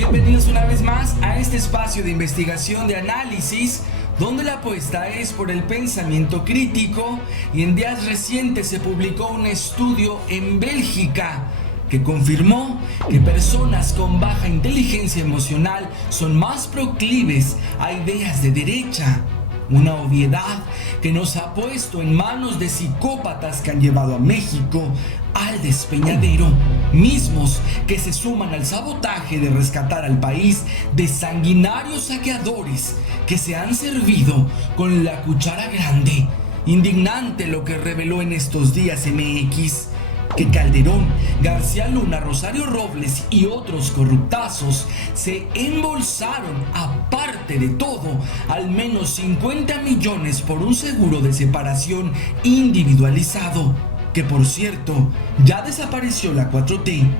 Bienvenidos una vez más a este espacio de investigación, de análisis, donde la apuesta es por el pensamiento crítico, y en días recientes se publicó un estudio en Bélgica que confirmó que personas con baja inteligencia emocional son más proclives a ideas de derecha. Una obviedad que nos ha puesto en manos de psicópatas que han llevado a México al despeñadero, mismos que se suman al sabotaje de rescatar al país de sanguinarios saqueadores que se han servido con la cuchara grande. Indignante lo que reveló en estos días MX, que Calderón, García Luna, Rosario Robles y otros corruptazos se embolsaron, aparte de todo, al menos 50 millones por un seguro de separación individualizado, que por cierto, ya desapareció la 4T.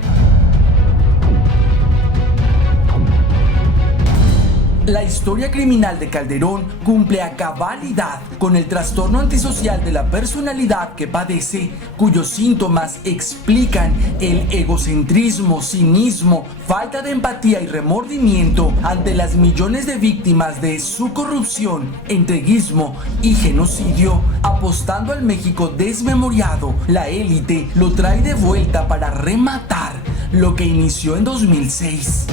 La historia criminal de Calderón cumple a cabalidad con el trastorno antisocial de la personalidad que padece, cuyos síntomas explican el egocentrismo, cinismo, falta de empatía y remordimiento ante las millones de víctimas de su corrupción, entreguismo y genocidio. Apostando al México desmemoriado, la élite lo trae de vuelta para rematar lo que inició en 2006.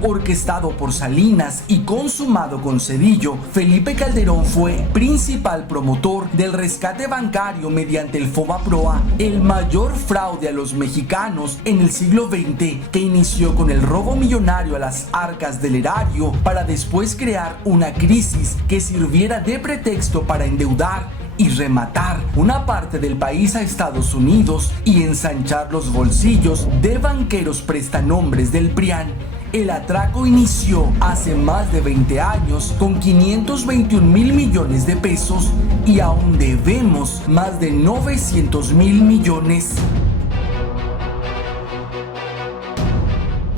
Orquestado por Salinas y consumado con Zedillo, Felipe Calderón fue principal promotor del rescate bancario mediante el FOBAPROA, el mayor fraude a los mexicanos en el siglo XX, que inició con el robo millonario a las arcas del erario para después crear una crisis que sirviera de pretexto para endeudar y rematar una parte del país a Estados Unidos y ensanchar los bolsillos de banqueros prestanombres del PRIAN. El atraco inició hace más de 20 años con 521 mil millones de pesos y aún debemos más de 900 mil millones.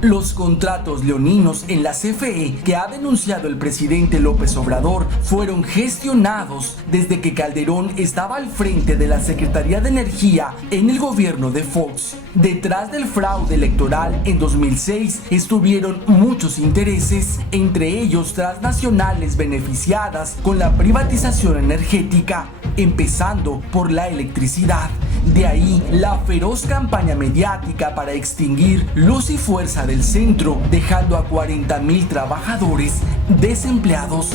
Los contratos leoninos en la CFE que ha denunciado el presidente López Obrador fueron gestionados desde que Calderón estaba al frente de la Secretaría de Energía en el gobierno de Fox. Detrás del fraude electoral en 2006 estuvieron muchos intereses, entre ellos transnacionales beneficiadas con la privatización energética, empezando por la electricidad. De ahí la feroz campaña mediática para extinguir luz y fuerza del centro, dejando a 40,000 trabajadores desempleados.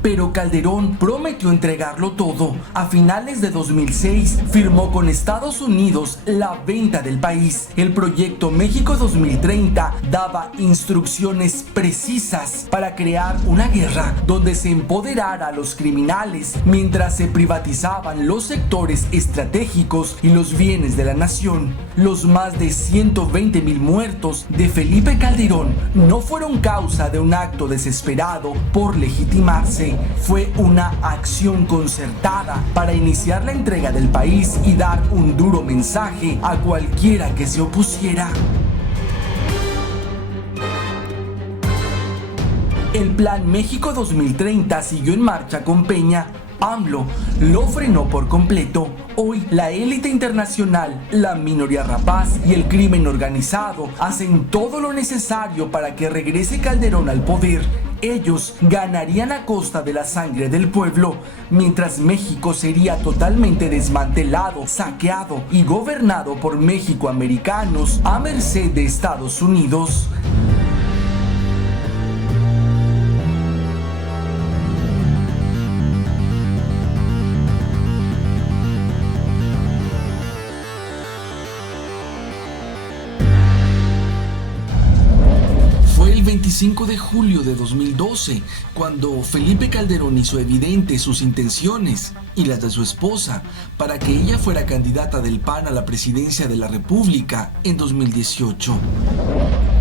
Pero Calderón prometió entregarlo todo. A finales de 2006 firmó con Estados Unidos la venta del país. El proyecto México 2030 daba instrucciones precisas para crear una guerra donde se empoderara a los criminales mientras se privatizaban los sectores estratégicos y los bienes de la nación. Los más de 120,000 muertos de Felipe Calderón no fueron causa de un acto desesperado por legitimarse. Fue una acción concertada para iniciar la entrega del país y dar un duro mensaje a cualquiera que se opusiera. El Plan México 2030 siguió en marcha con Peña. AMLO lo frenó por completo. Hoy la élite internacional, la minoría rapaz y el crimen organizado hacen todo lo necesario para que regrese Calderón al poder. Ellos ganarían a costa de la sangre del pueblo, mientras México sería totalmente desmantelado, saqueado y gobernado por mexicoamericanos a merced de Estados Unidos. El 25 de julio de 2012, cuando Felipe Calderón hizo evidentes sus intenciones y las de su esposa para que ella fuera candidata del PAN a la presidencia de la República en 2018.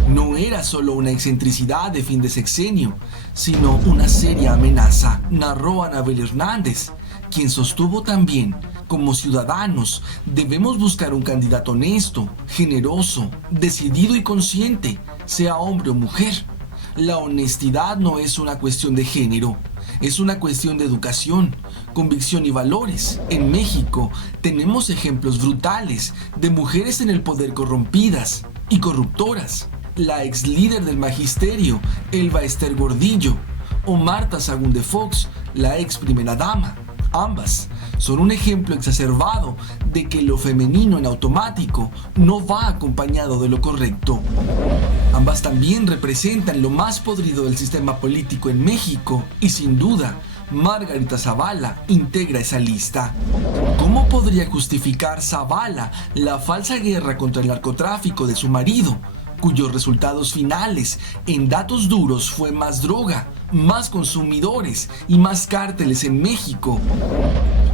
No era solo una excentricidad de fin de sexenio, sino una seria amenaza, narró Anabel Hernández, quien sostuvo también: como ciudadanos, debemos buscar un candidato honesto, generoso, decidido y consciente, sea hombre o mujer. La honestidad no es una cuestión de género. Es una cuestión de educación, convicción y valores. En México tenemos ejemplos brutales de mujeres en el poder corrompidas y corruptoras. La ex líder del magisterio, Elba Ester Gordillo, o Marta Sagún de Fox, la ex primera dama. Ambas son un ejemplo exacerbado de que lo femenino en automático no va acompañado de lo correcto. Ambas también representan lo más podrido del sistema político en México y sin duda, Margarita Zavala integra esa lista. ¿Cómo podría justificar Zavala la falsa guerra contra el narcotráfico de su marido, cuyos resultados finales en datos duros fue más droga, más consumidores y más cárteles en México?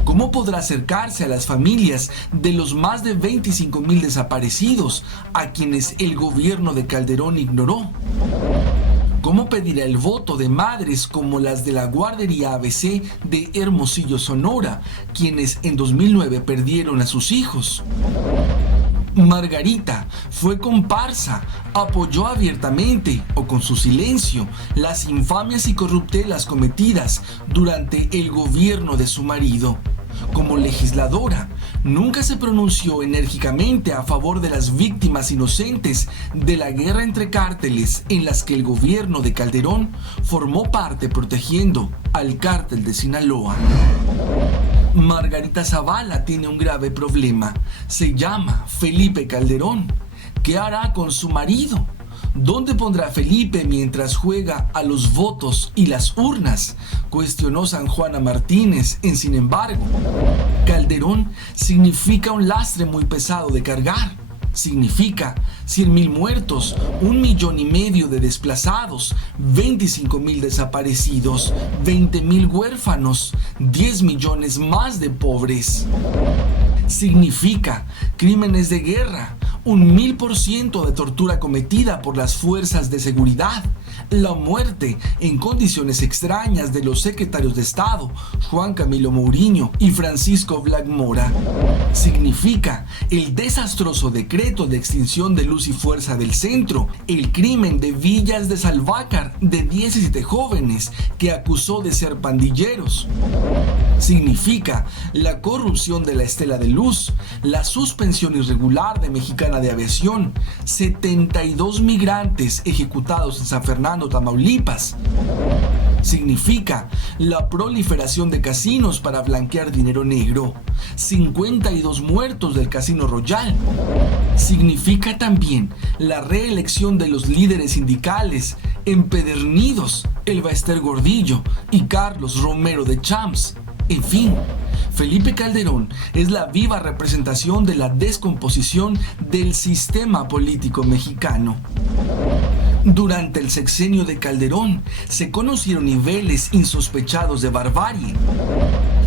¿Cómo podrá acercarse a las familias de los más de 25,000 desaparecidos a quienes el gobierno de Calderón ignoró? ¿Cómo pedirá el voto de madres como las de la guardería ABC de Hermosillo, Sonora, quienes en 2009 perdieron a sus hijos? Margarita fue comparsa, apoyó abiertamente o con su silencio las infamias y corruptelas cometidas durante el gobierno de su marido. Como legisladora, nunca se pronunció enérgicamente a favor de las víctimas inocentes de la guerra entre cárteles en las que el gobierno de Calderón formó parte protegiendo al cártel de Sinaloa. Margarita Zavala tiene un grave problema. Se llama Felipe Calderón. ¿Qué hará con su marido? ¿Dónde pondrá Felipe mientras juega a los votos y las urnas?, cuestionó San Juana Martínez en Sin embargo. Calderón significa un lastre muy pesado de cargar. Significa 100,000 muertos, 1,5 millones de desplazados, 25,000 desaparecidos, 20,000 huérfanos, 10 millones más de pobres. Significa crímenes de guerra, 1,000% de tortura cometida por las fuerzas de seguridad, la muerte en condiciones extrañas de los secretarios de Estado Juan Camilo Mourinho y Francisco Black Mora. Significa el desastroso decreto de extinción de Luz y Fuerza del Centro, el crimen de Villas de Salvácar de 17 jóvenes que acusó de ser pandilleros. Significa la corrupción de la Estela de Luz, la suspensión irregular de Mexicana de Aviación, 72 migrantes ejecutados en San Fernando, Tamaulipas. Significa la proliferación de casinos para blanquear dinero negro, 52 muertos del Casino Royal. Significa también la reelección de los líderes sindicales empedernidos, Elba Ester Gordillo y Carlos Romero de Champs. En fin, Felipe Calderón es la viva representación de la descomposición del sistema político mexicano. Durante el sexenio de Calderón se conocieron niveles insospechados de barbarie.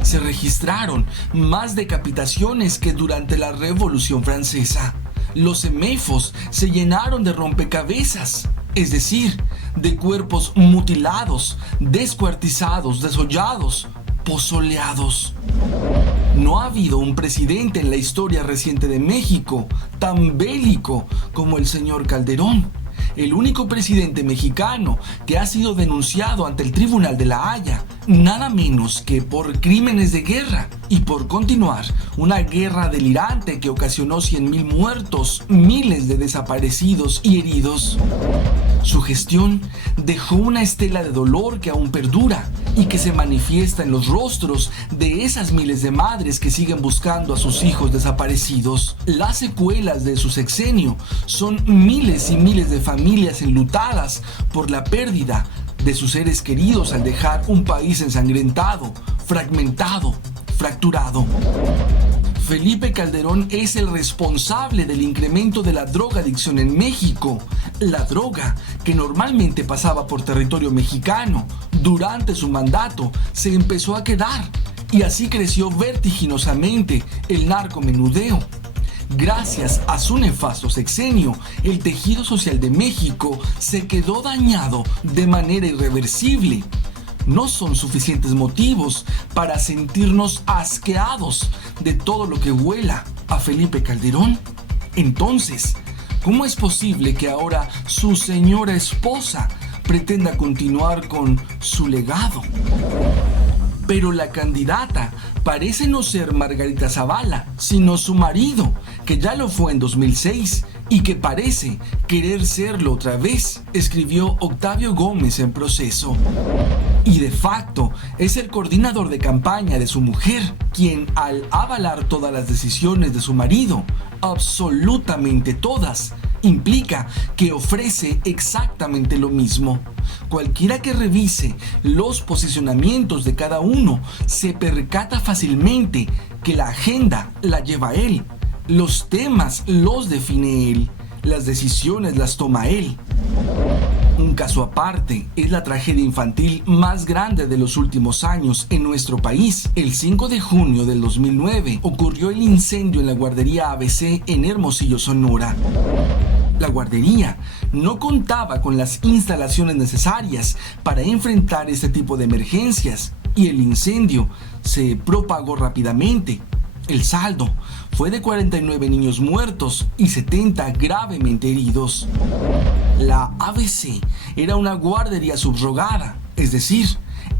Se registraron más decapitaciones que durante la Revolución Francesa. Los semefos se llenaron de rompecabezas, es decir, de cuerpos mutilados, descuartizados, desollados, pozoleados. No ha habido un presidente en la historia reciente de México tan bélico como el señor Calderón. El único presidente mexicano que ha sido denunciado ante el Tribunal de la Haya, nada menos que por crímenes de guerra y por continuar una guerra delirante que ocasionó 100,000 muertos, miles de desaparecidos y heridos. Su gestión dejó una estela de dolor que aún perdura y que se manifiesta en los rostros de esas miles de madres que siguen buscando a sus hijos desaparecidos. Las secuelas de su sexenio son miles y miles de familias enlutadas por la pérdida de sus seres queridos al dejar un país ensangrentado, fragmentado, fracturado. Felipe Calderón es el responsable del incremento de la drogadicción en México. La droga, que normalmente pasaba por territorio mexicano, durante su mandato se empezó a quedar y así creció vertiginosamente el narcomenudeo. Gracias a su nefasto sexenio, el tejido social de México se quedó dañado de manera irreversible. No son suficientes motivos para sentirnos asqueados de todo lo que huela a Felipe Calderón. Entonces, ¿cómo es posible que ahora su señora esposa pretenda continuar con su legado. Pero la candidata parece no ser Margarita Zavala, sino su marido, que ya lo fue en 2006 y que parece querer serlo otra vez, escribió Octavio Gómez en Proceso. Y de facto es el coordinador de campaña de su mujer, quien al avalar todas las decisiones de su marido, absolutamente todas, implica que ofrece exactamente lo mismo. Cualquiera que revise los posicionamientos de cada uno se percata fácilmente que la agenda la lleva él, los temas los define él, las decisiones las toma él. Un caso aparte es la tragedia infantil más grande de los últimos años en nuestro país. El 5 de junio del 2009 ocurrió el incendio en la guardería ABC en Hermosillo, Sonora. La guardería no contaba con las instalaciones necesarias para enfrentar este tipo de emergencias y el incendio se propagó rápidamente. El saldo fue de 49 niños muertos y 70 gravemente heridos. La ABC era una guardería subrogada, es decir,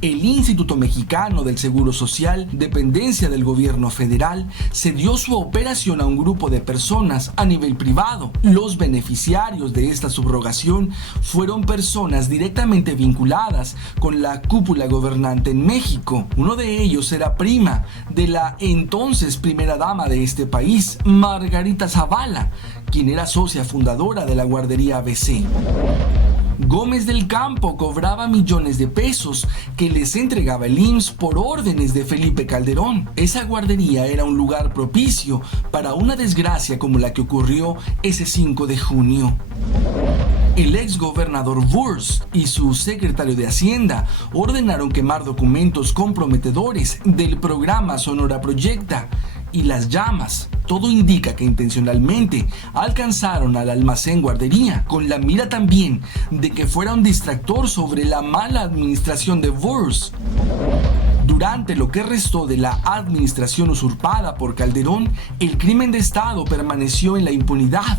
el Instituto Mexicano del Seguro Social, dependencia del gobierno federal, cedió su operación a un grupo de personas a nivel privado. Los beneficiarios de esta subrogación fueron personas directamente vinculadas con la cúpula gobernante en México. Uno de ellos era prima de la entonces primera dama de este país, Margarita Zavala, quien era socia fundadora de la guardería ABC. Gómez del Campo cobraba millones de pesos que les entregaba el IMSS por órdenes de Felipe Calderón. Esa guardería era un lugar propicio para una desgracia como la que ocurrió ese 5 de junio. El ex gobernador Wurst y su secretario de Hacienda ordenaron quemar documentos comprometedores del programa Sonora Proyecta y las llamas. Todo indica que intencionalmente alcanzaron al almacén guardería, con la mira también de que fuera un distractor sobre la mala administración de Wurst. Durante lo que restó de la administración usurpada por Calderón, el crimen de Estado permaneció en la impunidad.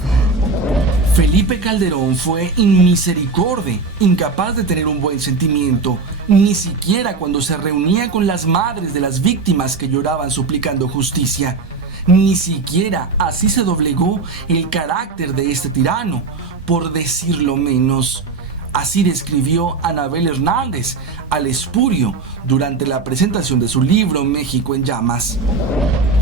Felipe Calderón fue inmisericorde, incapaz de tener un buen sentimiento, ni siquiera cuando se reunía con las madres de las víctimas que lloraban suplicando justicia. Ni siquiera así se doblegó el carácter de este tirano, por decirlo menos. Así describió Anabel Hernández al Espurio durante la presentación de su libro México en Llamas.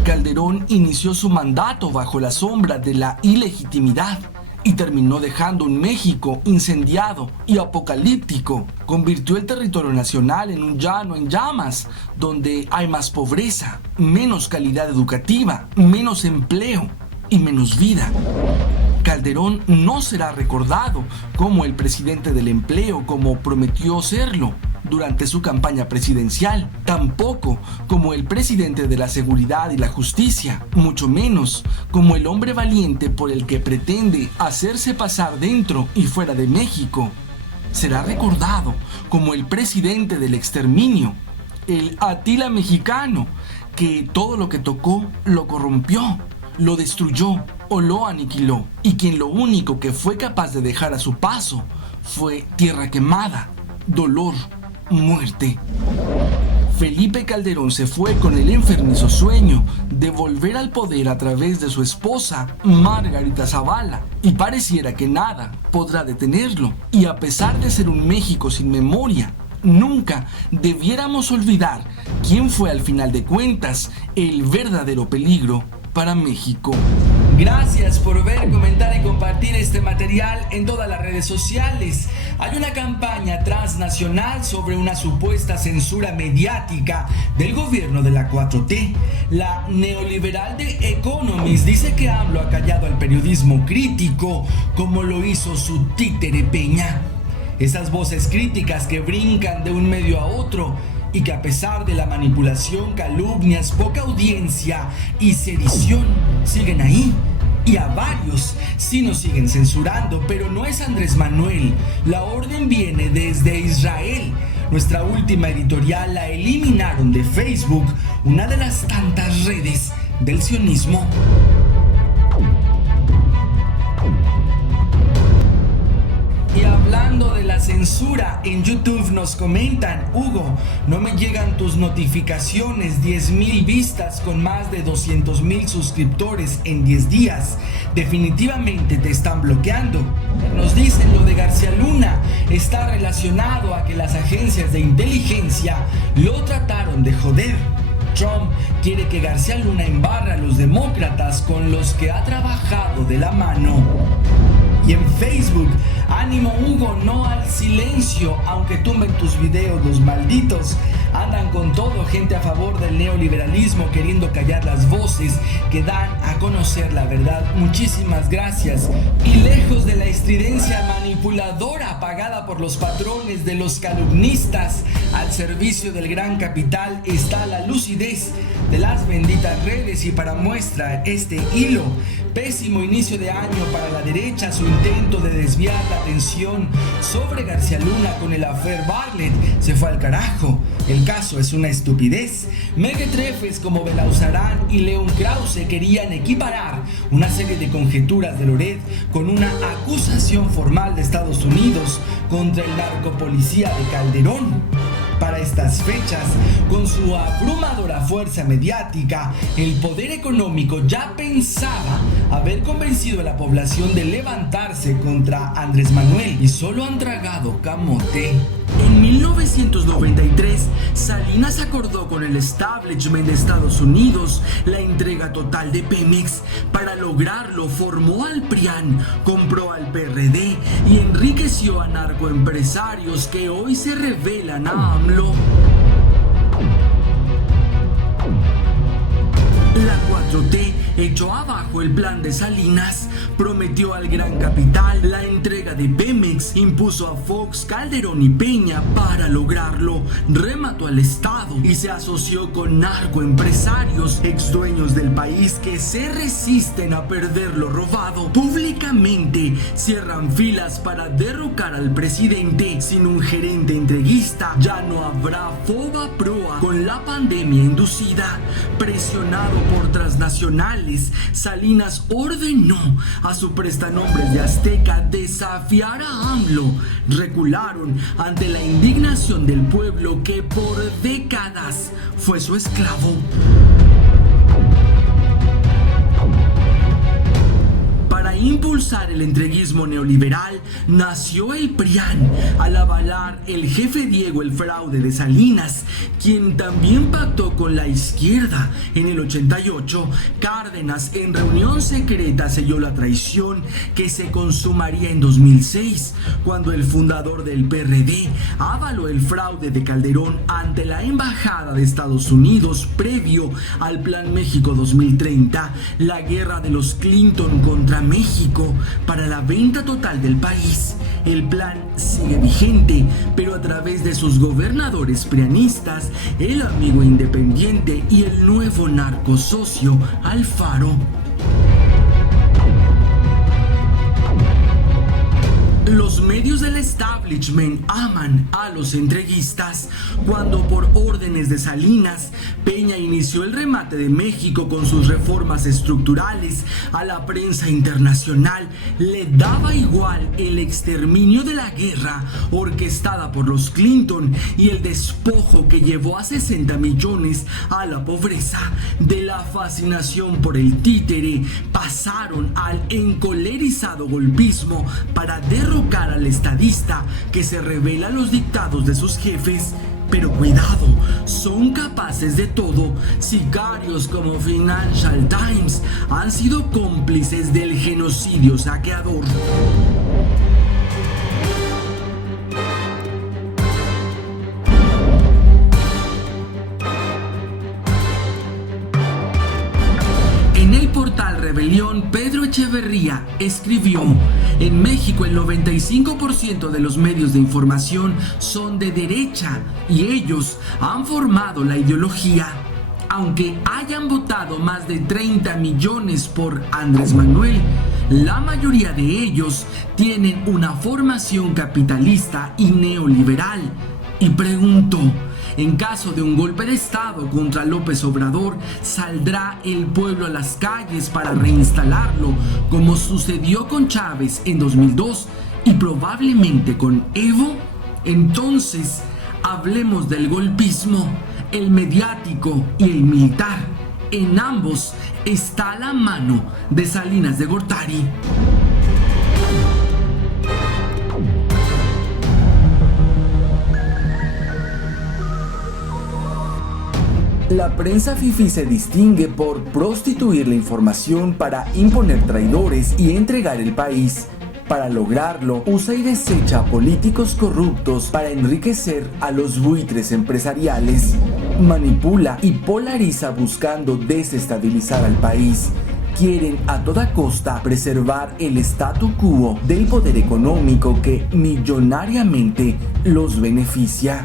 Calderón inició su mandato bajo la sombra de la ilegitimidad y terminó dejando un México incendiado y apocalíptico. Convirtió el territorio nacional en un llano en llamas, donde hay más pobreza, menos calidad educativa, menos empleo y menos vida. Calderón no será recordado como el presidente del empleo como prometió serlo durante su campaña presidencial, tampoco como el presidente de la seguridad y la justicia, mucho menos como el hombre valiente por el que pretende hacerse pasar dentro y fuera de México. Será recordado como el presidente del exterminio, el Atila mexicano, que todo lo que tocó lo corrompió, lo destruyó o lo aniquiló, y quien lo único que fue capaz de dejar a su paso fue tierra quemada, dolor, muerte. Felipe Calderón se fue con el enfermizo sueño de volver al poder a través de su esposa Margarita Zavala, y pareciera que nada podrá detenerlo. Y a pesar de ser un México sin memoria, nunca debiéramos olvidar quién fue al final de cuentas el verdadero peligro para México. Gracias por ver, comentar y compartir este material en todas las redes sociales. Hay una campaña transnacional sobre una supuesta censura mediática del gobierno de la 4T. La neoliberal de Economist dice que AMLO ha callado al periodismo crítico como lo hizo su títere Peña. Esas voces críticas que brincan de un medio a otro y que a pesar de la manipulación, calumnias, poca audiencia y sedición siguen ahí. Y a varios sí nos siguen censurando, pero no es Andrés Manuel. La orden viene desde Israel. Nuestra última editorial la eliminaron de Facebook, una de las tantas redes del sionismo. Y hablando de la censura, en YouTube nos comentan: Hugo, no me llegan tus notificaciones, 10,000 vistas con más de 200,000 suscriptores en 10 días. Definitivamente te están bloqueando. Nos dicen lo de García Luna está relacionado a que las agencias de inteligencia lo trataron de joder. Trump quiere que García Luna embarre a los demócratas con los que ha trabajado de la mano. Y en Facebook, ánimo Hugo, no al silencio, aunque tumben tus videos los malditos. Andan con todo, gente a favor del neoliberalismo queriendo callar las voces que dan a conocer la verdad. Muchísimas gracias. Y lejos de la estridencia manipuladora pagada por los patrones de los calumnistas al servicio del gran capital, está la lucidez de las benditas redes. Y para muestra este hilo, pésimo inicio de año para la derecha, su intento de desviar la atención sobre García Luna con el affair Bartlett se fue al carajo. El caso es una estupidez. Mequetrefes como Belauzarán y León Krause querían equiparar una serie de conjeturas de Loret con una acusación formal de Estados Unidos contra el narcopolicía de Calderón. Para estas fechas, con su abrumadora fuerza mediática, el poder económico ya pensaba haber convencido a la población de levantarse contra Andrés Manuel y solo han tragado camote. En 1993, Salinas acordó con el establishment de Estados Unidos la entrega total de Pemex. Para lograrlo, formó al PRIAN, compró al PRD y enriqueció a narcoempresarios que hoy se revelan a AMLO. La 4T echó abajo el plan de Salinas, prometió al gran capital la entrega de Pemex, impuso a Fox, Calderón y Peña para lograrlo, remató al Estado y se asoció con narcoempresarios, exdueños del país que se resisten a perder lo robado. Públicamente cierran filas para derrocar al presidente. Sin un gerente entreguista, ya no habrá foba proa con la pandemia inducida. Presionado por transnacionales, Salinas ordenó a su prestanombres de Azteca desafiar a AMLO. Recularon ante la indignación del pueblo que por décadas fue su esclavo. Para impulsar el entreguismo neoliberal, nació el PRIAN al avalar el jefe Diego el fraude de Salinas, quien también pactó con la izquierda. En el 88, Cárdenas en reunión secreta selló la traición que se consumaría en 2006, cuando el fundador del PRD avaló el fraude de Calderón ante la Embajada de Estados Unidos previo al Plan México 2030, la guerra de los Clinton contra México para la venta total del país. El plan sigue vigente, pero a través de sus gobernadores prianistas, el amigo independiente y el nuevo narcosocio Alfaro. Los medios del establishment aman a los entreguistas. Cuando por órdenes de Salinas, Peña inició el remate de México con sus reformas estructurales, a la prensa internacional le daba igual el exterminio de la guerra orquestada por los Clinton y el despojo que llevó a 60 millones a la pobreza. De la fascinación por el títere pasaron al encolerizado golpismo para derrocar al estadista que se revela a los dictados de sus jefes. Pero cuidado, son capaces de todo. Sicarios como Financial Times han sido cómplices del genocidio saqueador. En el portal Rebelión, Pedro Echeverría escribió: en México el 95% de los medios de información son de derecha y ellos han formado la ideología. Aunque hayan votado más de 30 millones por Andrés Manuel, la mayoría de ellos tienen una formación capitalista y neoliberal. Y pregunto, en caso de un golpe de Estado contra López Obrador, ¿saldrá el pueblo a las calles para reinstalarlo, como sucedió con Chávez en 2002? y probablemente con Evo, entonces hablemos del golpismo, el mediático y el militar. En ambos está la mano de Salinas de Gortari. La prensa fifí se distingue por prostituir la información para imponer traidores y entregar el país. Para lograrlo, usa y desecha a políticos corruptos para enriquecer a los buitres empresariales. Manipula y polariza buscando desestabilizar al país. Quieren a toda costa preservar el statu quo del poder económico que millonariamente los beneficia.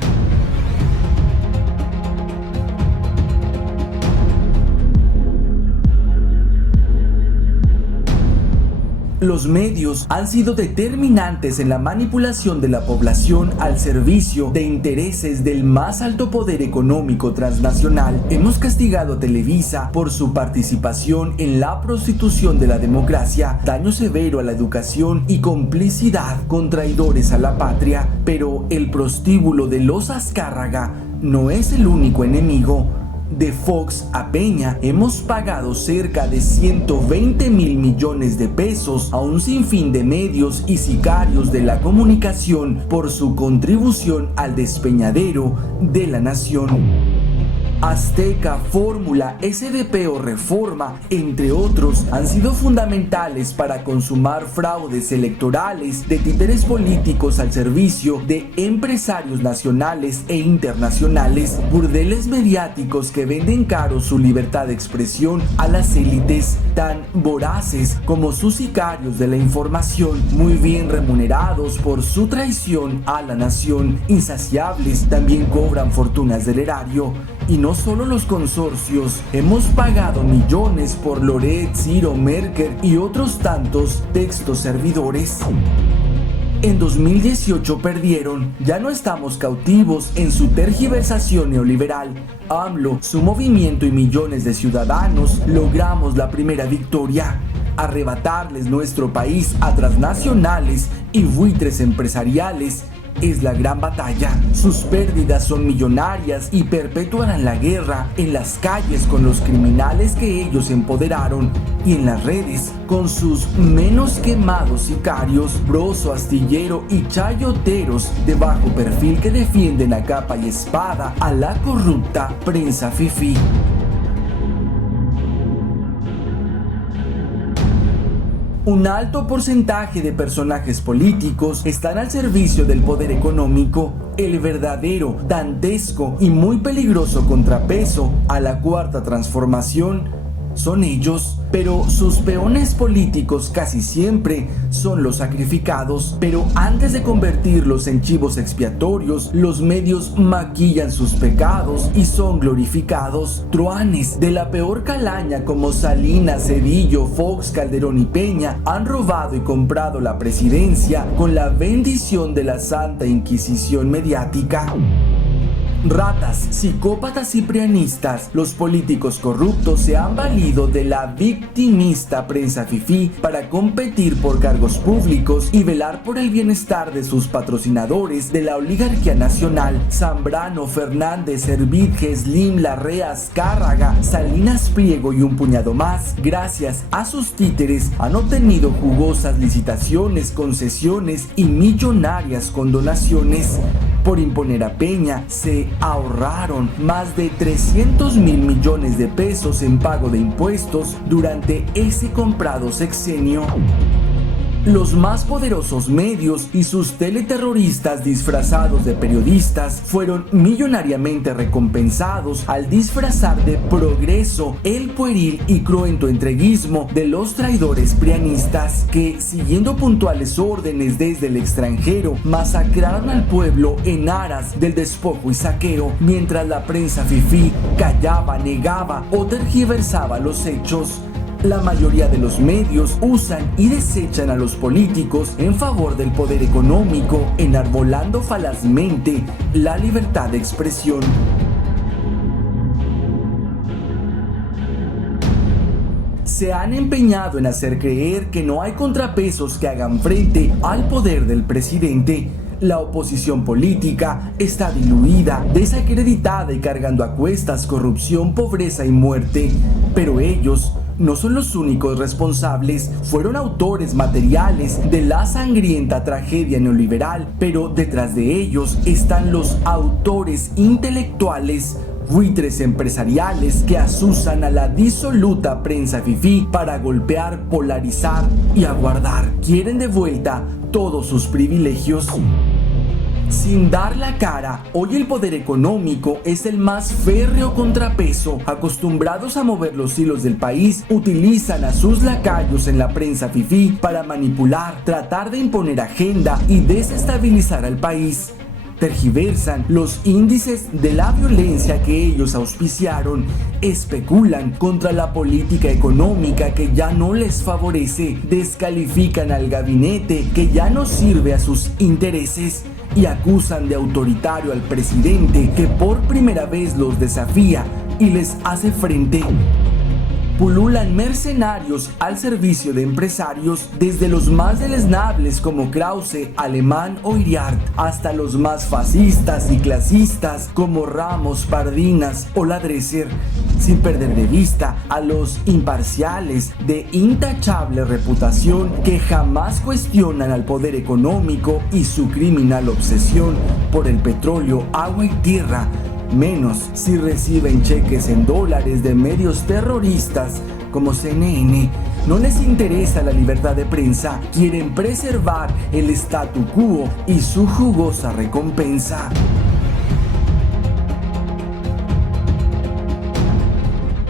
Los medios han sido determinantes en la manipulación de la población al servicio de intereses del más alto poder económico transnacional. Hemos castigado a Televisa por su participación en la prostitución de la democracia, daño severo a la educación y complicidad con traidores a la patria. Pero el prostíbulo de los Azcárraga no es el único enemigo. De Fox a Peña hemos pagado cerca de 120.000 millones de pesos a un sinfín de medios y sicarios de la comunicación por su contribución al despeñadero de la nación. Azteca, Fórmula, SDP o Reforma, entre otros, han sido fundamentales para consumar fraudes electorales de títeres políticos al servicio de empresarios nacionales e internacionales, burdeles mediáticos que venden caro su libertad de expresión a las élites tan voraces como sus sicarios de la información, muy bien remunerados por su traición a la nación, insaciables, también cobran fortunas del erario. Y no solo los consorcios, hemos pagado millones por Loret, Ciro, Merkel y otros tantos textos servidores. En 2018 perdieron, ya no estamos cautivos en su tergiversación neoliberal. AMLO, su movimiento y millones de ciudadanos logramos la primera victoria. Arrebatarles nuestro país a transnacionales y buitres empresariales es la gran batalla. Sus pérdidas son millonarias y perpetuarán la guerra en las calles con los criminales que ellos empoderaron y en las redes con sus menos quemados sicarios, Broso, Astillero y chayoteros de bajo perfil que defienden a capa y espada a la corrupta prensa fifí. Un alto porcentaje de personajes políticos están al servicio del poder económico, el verdadero, dantesco y muy peligroso contrapeso a la cuarta transformación. Son ellos, pero sus peones políticos casi siempre son los sacrificados. Pero antes de convertirlos en chivos expiatorios, los medios maquillan sus pecados y son glorificados. Truanes de la peor calaña como Salinas, Cedillo, Fox, Calderón y Peña han robado y comprado la presidencia con la bendición de la Santa Inquisición mediática. Ratas, psicópatas y prianistas, los políticos corruptos se han valido de la victimista prensa fifí para competir por cargos públicos y velar por el bienestar de sus patrocinadores de la oligarquía nacional. Zambrano, Fernández, Hervidge, Slim, Larrea, Azcárraga, Salinas Pliego y un puñado más, gracias a sus títeres, han obtenido jugosas licitaciones, concesiones y millonarias condonaciones. Por imponer a Peña, se ahorraron más de 300.000 millones de pesos en pago de impuestos durante ese comprado sexenio. Los más poderosos medios y sus teleterroristas disfrazados de periodistas fueron millonariamente recompensados al disfrazar de progreso el pueril y cruento entreguismo de los traidores prianistas que, siguiendo puntuales órdenes desde el extranjero, masacraron al pueblo en aras del despojo y saqueo, mientras la prensa fifí callaba, negaba o tergiversaba los hechos. La mayoría de los medios usan y desechan a los políticos en favor del poder económico, enarbolando falazmente la libertad de expresión. se han empeñado en hacer creer que no hay contrapesos que hagan frente al poder del presidente. La oposición política está diluida, desacreditada y cargando a cuestas corrupción, pobreza y muerte. Pero ellos no son los únicos responsables, fueron autores materiales de la sangrienta tragedia neoliberal, pero detrás de ellos están los autores intelectuales, buitres empresariales que asusan a la disoluta prensa fifí para golpear, polarizar y aguardar. Quieren de vuelta todos sus privilegios. Sin dar la cara, hoy el poder económico es el más férreo contrapeso. Acostumbrados a mover los hilos del país, utilizan a sus lacayos en la prensa fifí para manipular, tratar de imponer agenda y desestabilizar al país. Tergiversan los índices de la violencia que ellos auspiciaron, especulan contra la política económica que ya no les favorece, descalifican al gabinete que ya no sirve a sus intereses y acusan de autoritario al presidente que por primera vez los desafía y les hace frente. Pululan mercenarios al servicio de empresarios, desde los más deleznables como Krause, Alemán o Iriart, hasta los más fascistas y clasistas como Ramos, Pardinas o Ladresser, sin perder de vista a los imparciales de intachable reputación que jamás cuestionan al poder económico y su criminal obsesión por el petróleo, agua y tierra, menos si reciben cheques en dólares de medios terroristas como CNN. No les interesa la libertad de prensa, quieren preservar el statu quo y su jugosa recompensa.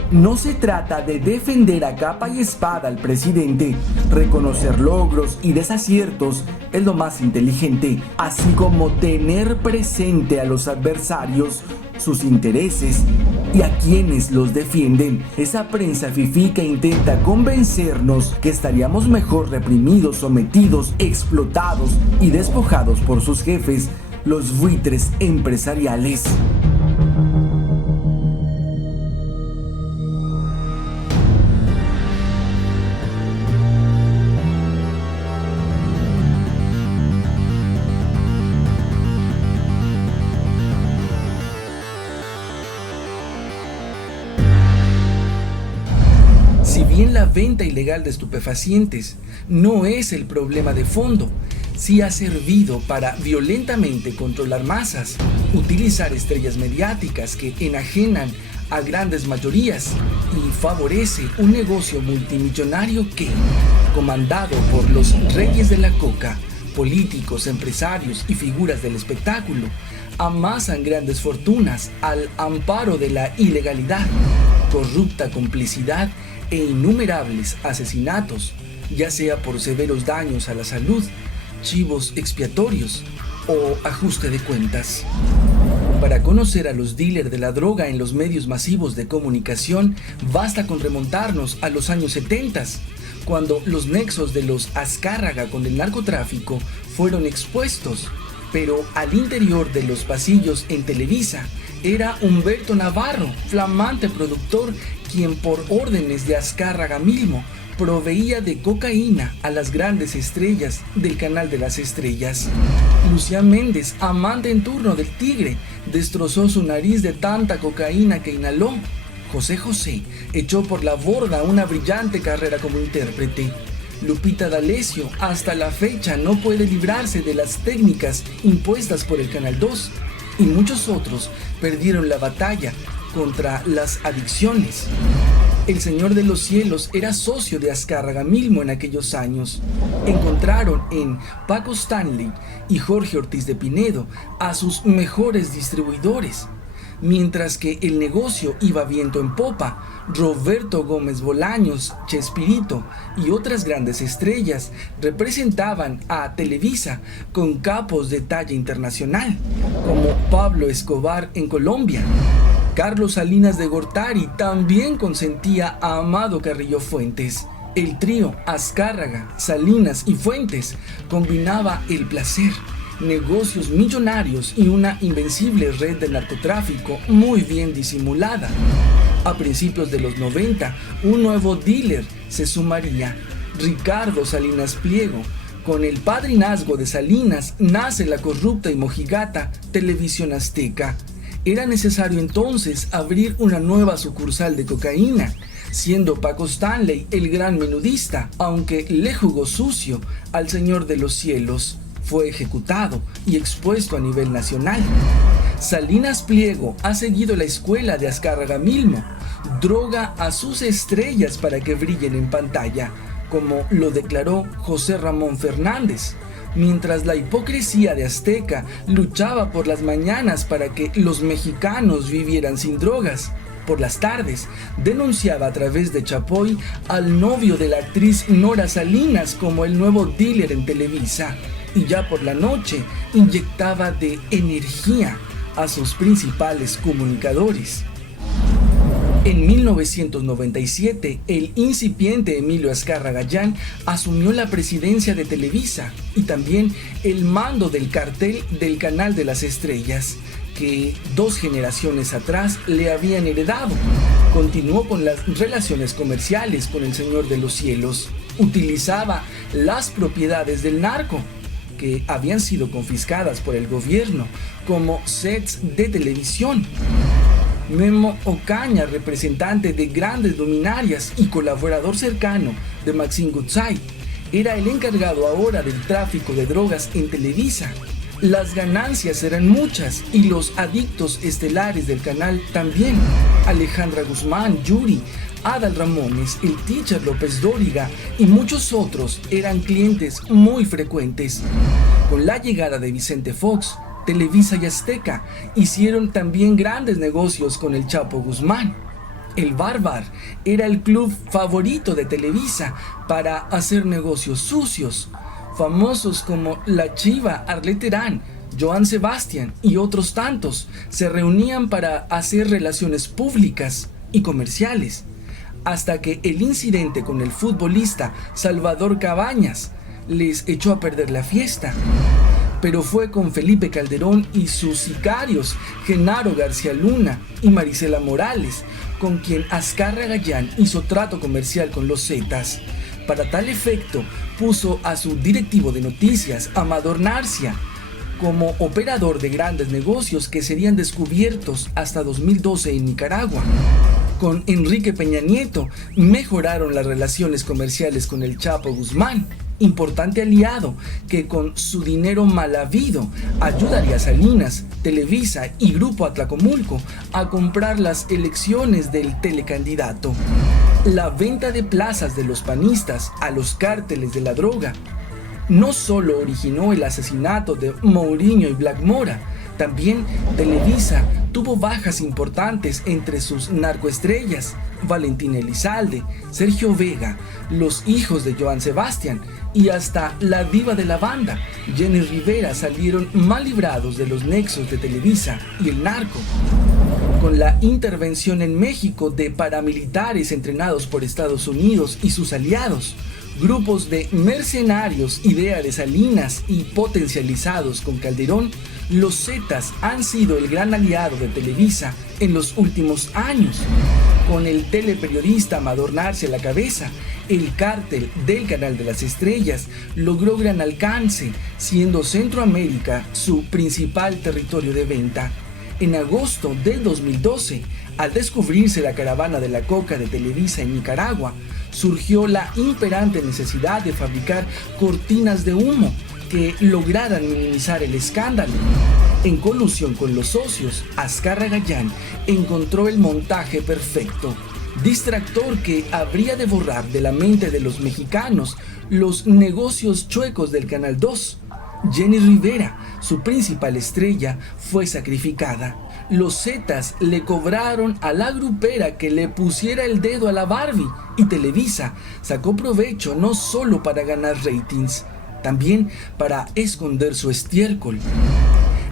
No se trata de defender a capa y espada al presidente, reconocer logros y desaciertos es lo más inteligente, así como tener presente a los adversarios, sus intereses y a quienes los defienden. Esa prensa fifí que intenta convencernos que estaríamos mejor reprimidos, sometidos, explotados y despojados por sus jefes, los buitres empresariales. Si bien la venta ilegal de estupefacientes no es el problema de fondo, sí ha servido para violentamente controlar masas, utilizar estrellas mediáticas que enajenan a grandes mayorías y favorece un negocio multimillonario que, comandado por los reyes de la coca, políticos, empresarios y figuras del espectáculo, amasan grandes fortunas al amparo de la ilegalidad, corrupta complicidad e innumerables asesinatos, ya sea por severos daños a la salud, chivos expiatorios o ajuste de cuentas. Para conocer a los dealers de la droga en los medios masivos de comunicación, basta con remontarnos a los años 70, cuando los nexos de los Azcárraga con el narcotráfico fueron expuestos, pero al interior de los pasillos en Televisa era Humberto Navarro, flamante productor, quien por órdenes de Azcárraga mismo proveía de cocaína a las grandes estrellas del Canal de las Estrellas. Lucía Méndez, amante en turno del Tigre, destrozó su nariz de tanta cocaína que inhaló. José José echó por la borda una brillante carrera como intérprete. Lupita D'Alessio hasta la fecha no puede librarse de las técnicas impuestas por el Canal 2, y muchos otros perdieron la batalla contra las adicciones. El Señor de los Cielos era socio de Azcárraga mismo en aquellos años. Encontraron en Paco Stanley y Jorge Ortiz de Pinedo a sus mejores distribuidores. Mientras que el negocio iba viento en popa, Roberto Gómez Bolaños, Chespirito y otras grandes estrellas representaban a Televisa con capos de talla internacional, como Pablo Escobar en Colombia. Carlos Salinas de Gortari también consentía a Amado Carrillo Fuentes. El trío Azcárraga, Salinas y Fuentes combinaba el placer, negocios millonarios y una invencible red de narcotráfico muy bien disimulada. A principios de los 90, un nuevo dealer se sumaría, Ricardo Salinas Pliego. Con el padrinazgo de Salinas nace la corrupta y mojigata Televisión Azteca. Era necesario entonces abrir una nueva sucursal de cocaína, siendo Paco Stanley el gran menudista, aunque le jugó sucio al Señor de los Cielos. Fue ejecutado y expuesto a nivel nacional. Salinas Pliego ha seguido la escuela de Azcárraga Milmo, droga a sus estrellas para que brillen en pantalla, como lo declaró José Ramón Fernández, mientras la hipocresía de Azteca luchaba por las mañanas para que los mexicanos vivieran sin drogas. Por las tardes, denunciaba a través de Chapoy al novio de la actriz Nora Salinas como el nuevo dealer en Televisa, y ya por la noche inyectaba de energía a sus principales comunicadores. En 1997, el incipiente Emilio Azcárraga Gallán asumió la presidencia de Televisa y también el mando del cartel del Canal de las Estrellas, que 2 generaciones atrás le habían heredado. Continuó con las relaciones comerciales con el Señor de los Cielos. Utilizaba las propiedades del narco, que habían sido confiscadas por el gobierno, como sets de televisión. Memo Ocaña, representante de grandes luminarias y colaborador cercano de Maxine Goodside, era el encargado ahora del tráfico de drogas en Televisa. Las ganancias eran muchas y los adictos estelares del canal también. Alejandra Guzmán, Yuri, Adal Ramones, el Teacher López Dóriga y muchos otros eran clientes muy frecuentes. Con la llegada de Vicente Fox, Televisa y Azteca hicieron también grandes negocios con el Chapo Guzmán. El Bar era el club favorito de Televisa para hacer negocios sucios. Famosos como La Chiva, Arlet Terán, Joan Sebastián y otros tantos se reunían para hacer relaciones públicas y comerciales, hasta que el incidente con el futbolista Salvador Cabañas les echó a perder la fiesta. Pero fue con Felipe Calderón y sus sicarios, Genaro García Luna y Marisela Morales, con quien Azcárraga Gallán hizo trato comercial con los Zetas. Para tal efecto, puso a su directivo de noticias, Amador Narcia, como operador de grandes negocios que serían descubiertos hasta 2012 en Nicaragua. Con Enrique Peña Nieto mejoraron las relaciones comerciales con el Chapo Guzmán, importante aliado que con su dinero mal habido ayudaría a Salinas, Televisa y Grupo Atlacomulco a comprar las elecciones del telecandidato. La venta de plazas de los panistas a los cárteles de la droga no solo originó el asesinato de Mourinho y Black Mora, también Televisa tuvo bajas importantes entre sus narcoestrellas, Valentín Elizalde, Sergio Vega, los hijos de Joan Sebastián y hasta la diva de la banda, Jenny Rivera, salieron mal librados de los nexos de Televisa y el narco. Con la intervención en México de paramilitares entrenados por Estados Unidos y sus aliados, grupos de mercenarios, idea de Salinas y potencializados con Calderón, los Zetas han sido el gran aliado de Televisa en los últimos años. Con el teleperiodista Amador Narcia a la cabeza, el cártel del Canal de las Estrellas logró gran alcance, siendo Centroamérica su principal territorio de venta. En agosto del 2012, al descubrirse la caravana de la coca de Televisa en Nicaragua, surgió la imperante necesidad de fabricar cortinas de humo que lograran minimizar el escándalo. En colusión con los socios, Azcárraga Gallán encontró el montaje perfecto, distractor que habría de borrar de la mente de los mexicanos los negocios chuecos del Canal 2. Jenny Rivera, su principal estrella, fue sacrificada. Los Zetas le cobraron a la grupera que le pusiera el dedo a la Barbie y Televisa sacó provecho no solo para ganar ratings, también para esconder su estiércol.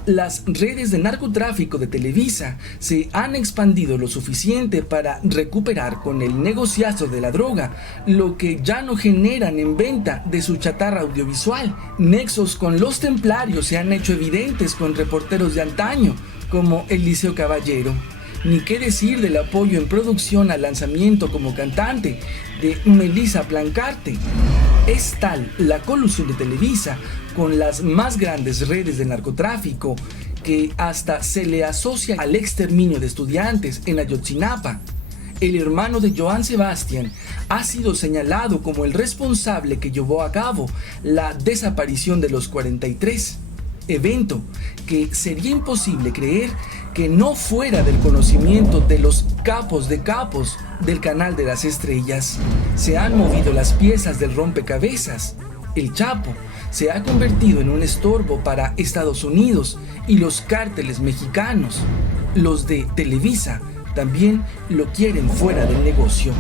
Las redes de narcotráfico de Televisa se han expandido lo suficiente para recuperar con el negociazo de la droga lo que ya no generan en venta de su chatarra audiovisual. Nexos con los templarios se han hecho evidentes con reporteros de antaño, como Eliseo Caballero. Ni qué decir del apoyo en producción al lanzamiento como cantante de Melissa Blancarte. Es tal la colusión de Televisa con las más grandes redes de narcotráfico que hasta se le asocia al exterminio de estudiantes en Ayotzinapa. El hermano de Johann Sebastian ha sido señalado como el responsable que llevó a cabo la desaparición de los 43, evento que sería imposible creer que no fuera del conocimiento de los capos de capos del Canal de las Estrellas. Se han movido las piezas del rompecabezas. El Chapo se ha convertido en un estorbo para Estados Unidos y los cárteles mexicanos. Los de Televisa también lo quieren fuera del negocio.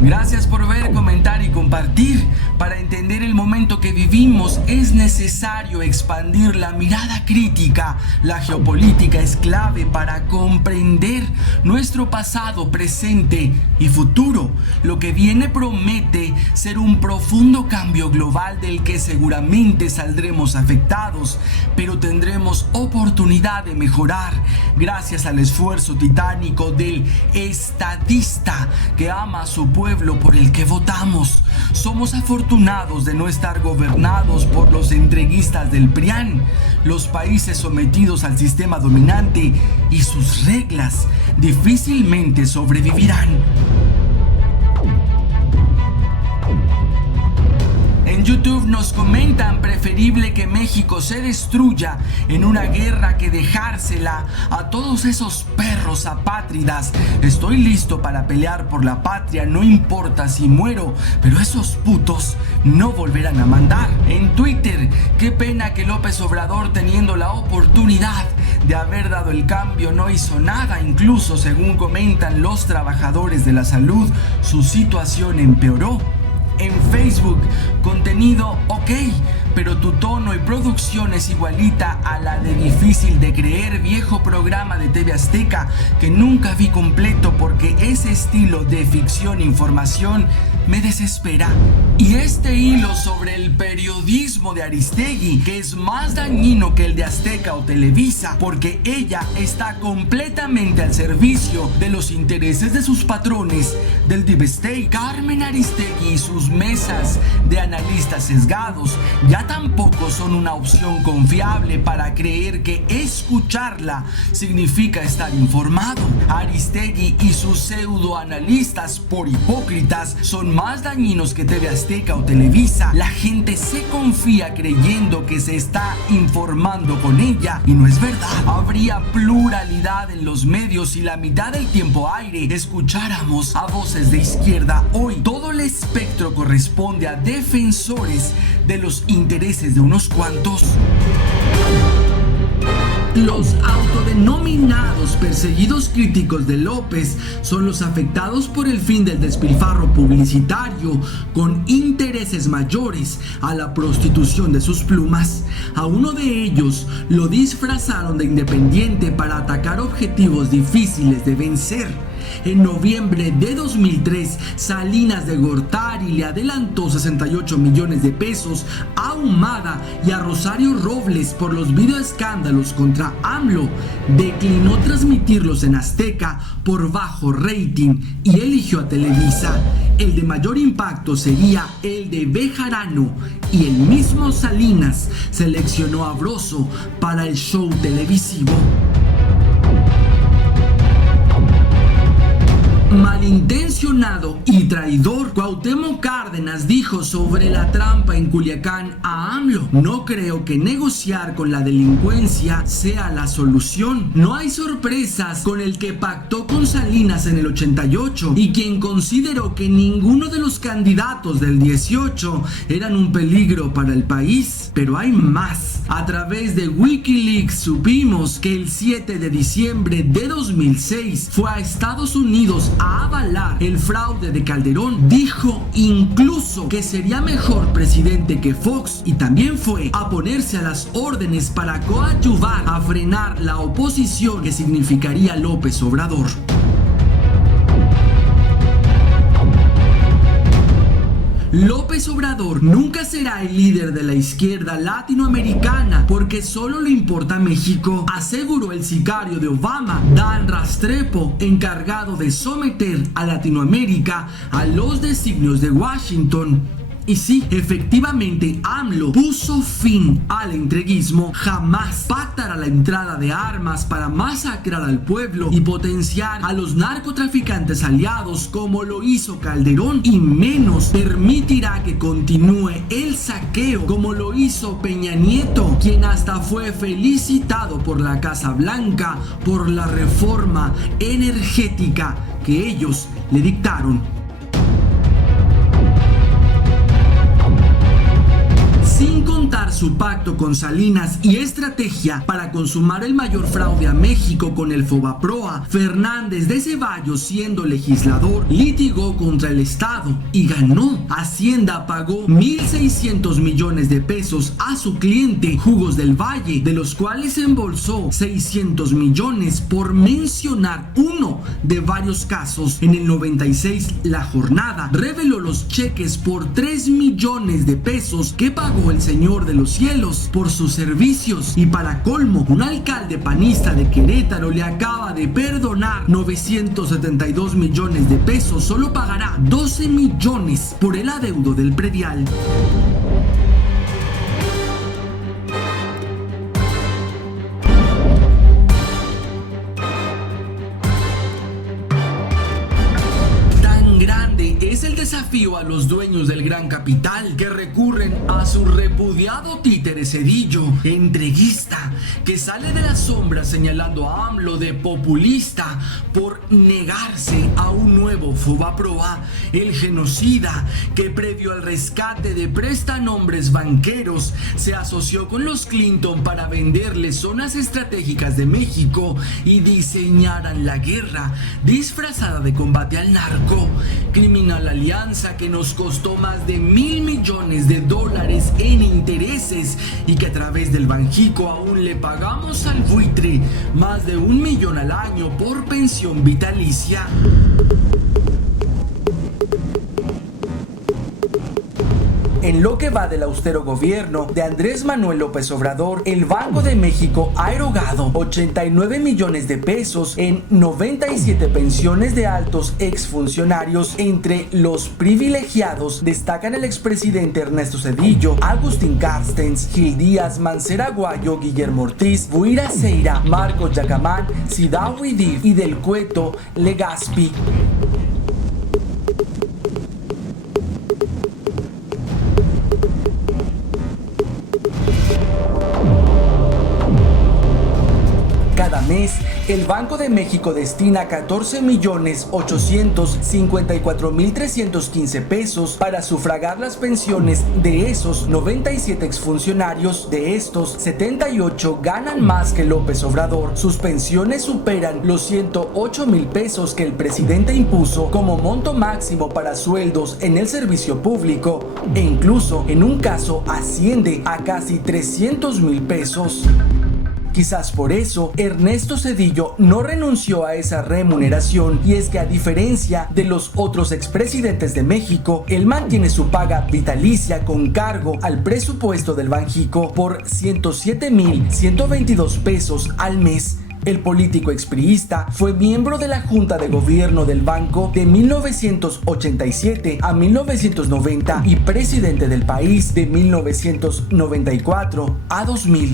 Gracias por ver, comentar y compartir. Para entender el momento que vivimos es necesario expandir la mirada crítica. La geopolítica es clave para comprender nuestro pasado, presente y futuro. Lo que viene promete ser un profundo cambio global del que seguramente saldremos afectados, pero tendremos oportunidad de mejorar gracias al esfuerzo titánico del estadista que ama a su pueblo por el que votamos. Somos afortunados de no estar gobernados por los entreguistas del PRIAN. Los países sometidos al sistema dominante y sus reglas difícilmente sobrevivirán. En YouTube nos comentan: preferible que México se destruya en una guerra que dejársela a todos esos perros apátridas. Estoy listo para pelear por la patria, no importa si muero, pero esos putos no volverán a mandar. En Twitter: qué pena que López Obrador, teniendo la oportunidad de haber dado el cambio, no hizo nada. Incluso, según comentan los trabajadores de la salud, su situación empeoró. En Facebook: contenido ok, pero tu tono y producción es igualita a la de Difícil de Creer, viejo programa de TV Azteca que nunca vi completo porque ese estilo de ficción e información me desespera. Y este hilo sobre el periodismo de Aristegui, que es más dañino que el de Azteca o Televisa, porque ella está completamente al servicio de los intereses de sus patrones del Deep State. Carmen Aristegui y sus mesas de analistas sesgados ya tampoco son una opción confiable para creer que escucharla significa estar informado. Aristegui y sus pseudoanalistas, por hipócritas, son más dañinos que TV Azteca o Televisa. La gente se confía creyendo que se está informando con ella y no es verdad. Habría pluralidad en los medios si la mitad del tiempo aire escucháramos a voces de izquierda. Hoy todo el espectro corresponde a defensores de los intereses de unos cuantos. Los autodenominados perseguidos críticos de López son los afectados por el fin del despilfarro publicitario, con intereses mayores a la prostitución de sus plumas. A uno de ellos lo disfrazaron de independiente para atacar objetivos difíciles de vencer. En noviembre de 2003, Salinas de Gortari le adelantó 68 millones de pesos a Humada y a Rosario Robles por los videoescándalos contra AMLO. Declinó transmitirlos en Azteca por bajo rating y eligió a Televisa. El de mayor impacto sería el de Bejarano, y el mismo Salinas seleccionó a Broso para el show televisivo. Malintencionado y traidor, Cuauhtémoc Cárdenas dijo sobre la trampa en Culiacán a AMLO: no creo que negociar con la delincuencia sea la solución. No hay sorpresas con el que pactó con Salinas en el 88 y quien consideró que ninguno de los candidatos del 18 eran un peligro para el país. Pero hay más. A través de Wikileaks supimos que el 7 de diciembre de 2006 fue a Estados Unidos a avalar el fraude de Calderón. Dijo incluso que sería mejor presidente que Fox, y también fue a ponerse a las órdenes para coadyuvar a frenar la oposición que significaría López López Obrador nunca será el líder de la izquierda latinoamericana porque solo le importa México, aseguró el sicario de Obama, Dan Restrepo, encargado de someter a Latinoamérica a los designios de Washington. Y sí, efectivamente, AMLO puso fin al entreguismo. Jamás pactará la entrada de armas para masacrar al pueblo y potenciar a los narcotraficantes aliados como lo hizo Calderón, y menos permitirá que continúe el saqueo como lo hizo Peña Nieto, quien hasta fue felicitado por la Casa Blanca por la reforma energética que ellos le dictaron. Sin contar su pacto con Salinas y estrategia para consumar el mayor fraude a México con el Fobaproa, Fernández de Ceballos, siendo legislador, litigó contra el Estado y ganó. Hacienda pagó 1.600 millones de pesos a su cliente Jugos del Valle, de los cuales embolsó 600 millones por mencionar uno de varios casos. En el 96, La Jornada reveló los cheques por 3 millones de pesos que pagó el Señor de los Cielos por sus servicios, y para colmo, un alcalde panista de Querétaro le acaba de perdonar 972 millones de pesos. Solo pagará 12 millones por el adeudo del predial. Es el desafío a los dueños del gran capital que recurren a su repudiado títere Zedillo, entreguista, que sale de la sombra señalando a AMLO de populista por negarse a un nuevo Fobaproa, el genocida que previo al rescate de prestanombres banqueros se asoció con los Clinton para venderles zonas estratégicas de México y diseñaran la guerra disfrazada de combate al narco, criminal alianza que nos costó más de $1.000 millones en intereses y que a través del Banjico aún le pagamos al buitre más de $1 millón al año por pensión vitalicia. En lo que va del austero gobierno de Andrés Manuel López Obrador, el Banco de México ha erogado 89 millones de pesos en 97 pensiones de altos exfuncionarios. Entre los privilegiados destacan el expresidente Ernesto Zedillo, Agustín Carstens, Gil Díaz, Mancera Aguayo, Guillermo Ortiz, Buira Seira, Marcos Yacamán, Sidawi Div y del Cueto Legaspi. El Banco de México destina 14.854.315 pesos para sufragar las pensiones de esos 97 exfuncionarios. De estos, 78 ganan más que López Obrador. Sus pensiones superan los 108,000 pesos que el presidente impuso como monto máximo para sueldos en el servicio público, e incluso en un caso asciende a casi 300,000 pesos. Quizás por eso Ernesto Zedillo no renunció a esa remuneración, y es que a diferencia de los otros expresidentes de México, él mantiene su paga vitalicia con cargo al presupuesto del Banjico por 107,122 pesos al mes. El político expriista fue miembro de la Junta de Gobierno del Banco de 1987 a 1990 y presidente del país de 1994 a 2000.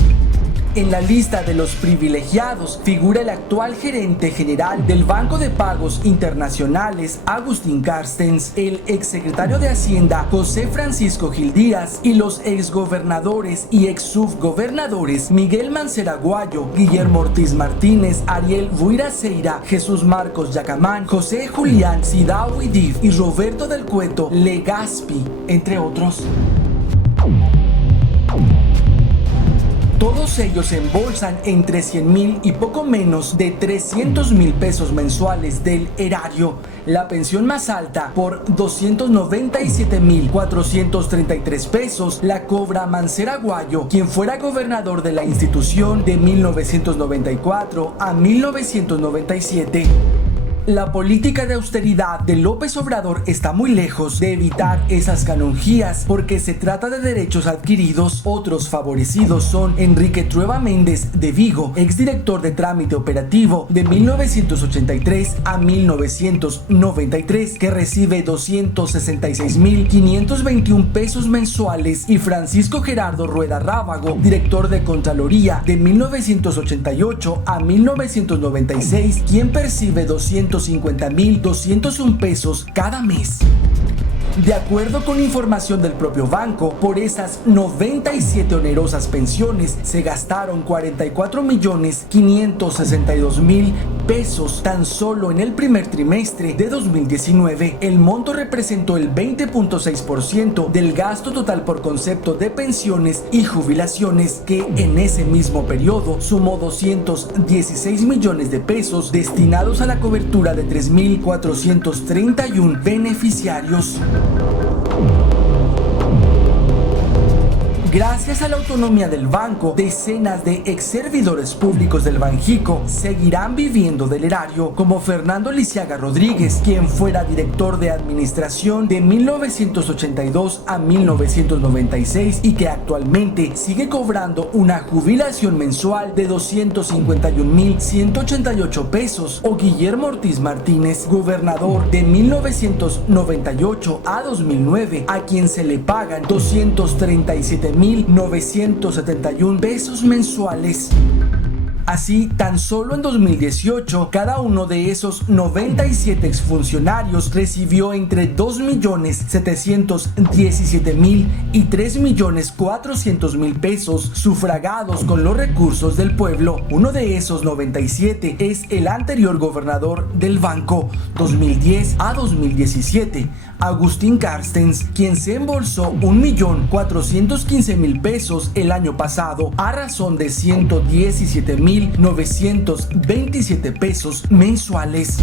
En la lista de los privilegiados figura el actual gerente general del Banco de Pagos Internacionales, Agustín Carstens, el exsecretario de Hacienda, José Francisco Gil Díaz, y los exgobernadores y exsubgobernadores Miguel Mancera Aguayo, Guillermo Ortiz Martínez, Ariel Buira Seira, Jesús Marcos Yacamán, José Julián Sidawi Div y Roberto del Cueto Legaspi, entre otros. Todos ellos embolsan entre 100,000 y poco menos de 300,000 pesos mensuales del erario. La pensión más alta, por 297,433 pesos, la cobra Mancera Aguayo, quien fuera gobernador de la institución de 1994 a 1997. La política de austeridad de López Obrador está muy lejos de evitar esas canonjías porque se trata de derechos adquiridos. Otros favorecidos son Enrique Trueba Méndez de Vigo, exdirector de trámite operativo de 1983 a 1993, que recibe 266,521 pesos mensuales, y Francisco Gerardo Rueda Rábago, director de Contraloría de 1988 a 1996, quien percibe 250,201 pesos cada mes. De acuerdo con información del propio banco, por esas 97 onerosas pensiones se gastaron 44,562,000 pesos tan solo en el primer trimestre de 2019. El monto representó el 20.6% del gasto total por concepto de pensiones y jubilaciones, que en ese mismo periodo sumó 216 millones de pesos destinados a la cobertura de 3,431 beneficiarios. Gracias a la autonomía del banco, decenas de ex servidores públicos del Banjico seguirán viviendo del erario, como Fernando Lisiaga Rodríguez, quien fuera director de administración de 1982 a 1996 y que actualmente sigue cobrando una jubilación mensual de 251,188 pesos, o Guillermo Ortiz Martínez, gobernador de 1998 a 2009, a quien se le pagan 237,971 pesos mensuales. Así, tan solo en 2018, cada uno de esos 97 exfuncionarios recibió entre 2,717,000 y 3,400,000 pesos sufragados con los recursos del pueblo. Uno de esos 97 es el anterior gobernador del banco, 2010 a 2017, Agustín Carstens, quien se embolsó 1,415,000 pesos el año pasado a razón de 117,927 pesos mensuales.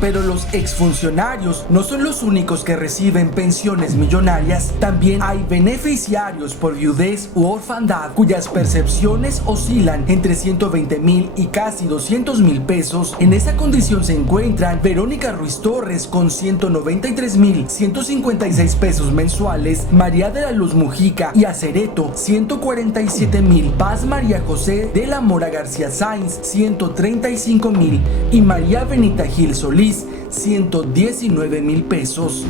Pero los exfuncionarios no son los únicos que reciben pensiones millonarias. También hay beneficiarios por viudez u orfandad cuyas percepciones oscilan entre 120,000 y casi 200,000 pesos. En esa condición se encuentran Verónica Ruiz Torres con 193,156 pesos mensuales, María de la Luz Mujica y Acereto 147,000, Paz María José de la Mora García Sáenz 135,000 y María Benita Gil Solís 119,000 pesos.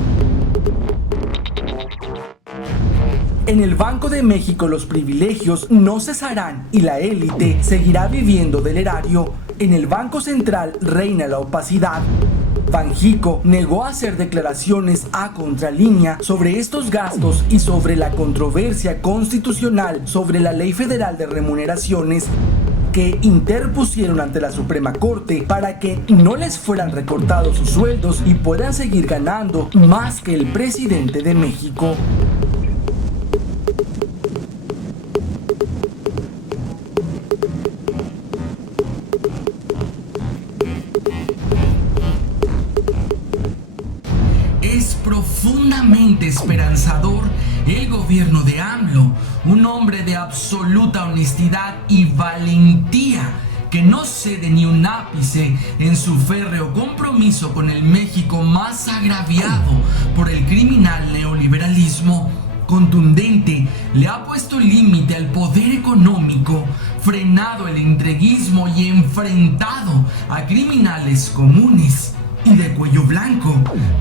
En el Banco de México los privilegios no cesarán y la élite seguirá viviendo del erario. En el Banco Central reina la opacidad. Banjico negó hacer declaraciones a contralínea sobre estos gastos y sobre la controversia constitucional sobre la Ley Federal de Remuneraciones, que interpusieron ante la Suprema Corte para que no les fueran recortados sus sueldos y puedan seguir ganando más que el presidente de México. Es profundamente esperanzador el gobierno de AMLO, un hombre de absoluta honestidad y valentía que no cede ni un ápice en su férreo compromiso con el México más agraviado por el criminal neoliberalismo. Contundente, le ha puesto límite al poder económico, frenado el entreguismo y enfrentado a criminales comunes y de cuello blanco.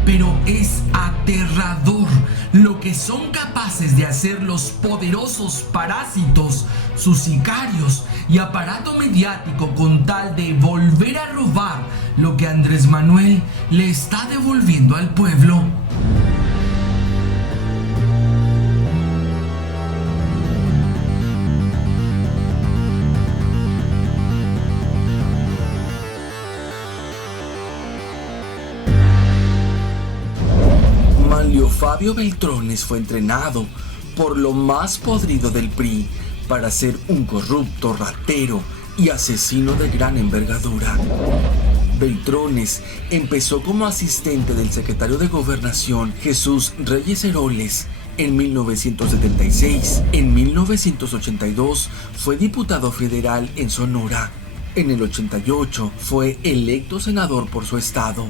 Pero es aterrador lo que son capaces de hacer los poderosos parásitos, sus sicarios y aparato mediático con tal de volver a robar lo que Andrés Manuel le está devolviendo al pueblo. Manlio Fabio Beltrones fue entrenado por lo más podrido del PRI para ser un corrupto, ratero y asesino de gran envergadura. Beltrones empezó como asistente del secretario de Gobernación Jesús Reyes Heroles en 1976. En 1982 fue diputado federal en Sonora. En el 88 fue electo senador por su estado.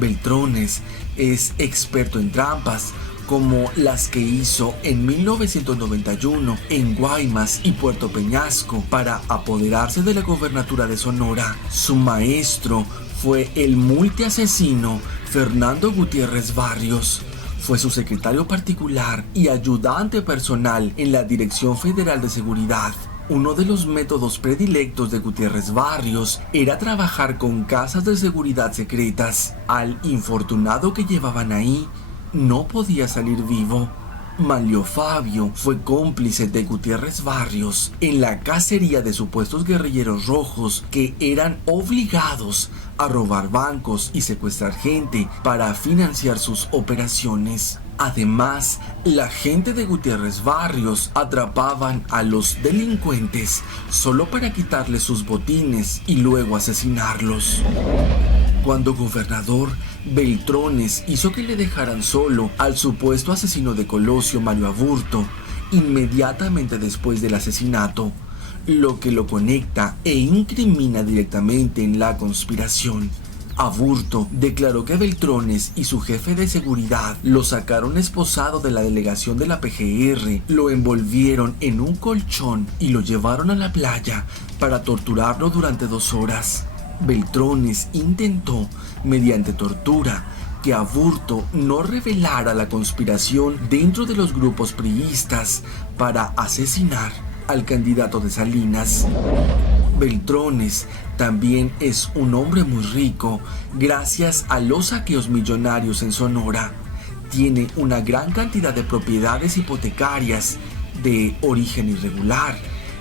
Beltrones es experto en trampas, como las que hizo en 1991 en Guaymas y Puerto Peñasco para apoderarse de la gobernatura de Sonora. Su maestro fue el multiasesino Fernando Gutiérrez Barrios. Fue su secretario particular y ayudante personal en la Dirección Federal de Seguridad. Uno de los métodos predilectos de Gutiérrez Barrios era trabajar con casas de seguridad secretas. Al infortunado que llevaban ahí, no podía salir vivo. Manlio Fabio fue cómplice de Gutiérrez Barrios en la cacería de supuestos guerrilleros rojos que eran obligados a robar bancos y secuestrar gente para financiar sus operaciones. Además, la gente de Gutiérrez Barrios atrapaban a los delincuentes solo para quitarles sus botines y luego asesinarlos. Cuando gobernador, Beltrones hizo que le dejaran solo al supuesto asesino de Colosio, Mario Aburto, inmediatamente después del asesinato, lo que lo conecta e incrimina directamente en la conspiración. Aburto declaró que Beltrones y su jefe de seguridad lo sacaron esposado de la delegación de la PGR, lo envolvieron en un colchón y lo llevaron a la playa para torturarlo durante 2 horas. Beltrones intentó, mediante tortura, que Aburto no revelara la conspiración dentro de los grupos priistas para asesinar al candidato de Salinas. Beltrones también es un hombre muy rico gracias a los saqueos millonarios en Sonora. Tiene una gran cantidad de propiedades hipotecarias de origen irregular,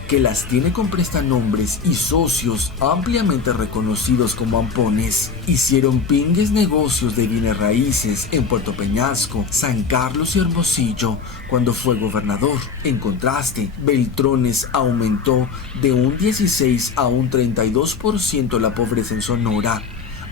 que las tiene con prestanombres y socios ampliamente reconocidos como ampones. Hicieron pingues negocios de bienes raíces en Puerto Peñasco, San Carlos y Hermosillo cuando fue gobernador. En contraste, Beltrones aumentó de un 16 a un 32% la pobreza en Sonora.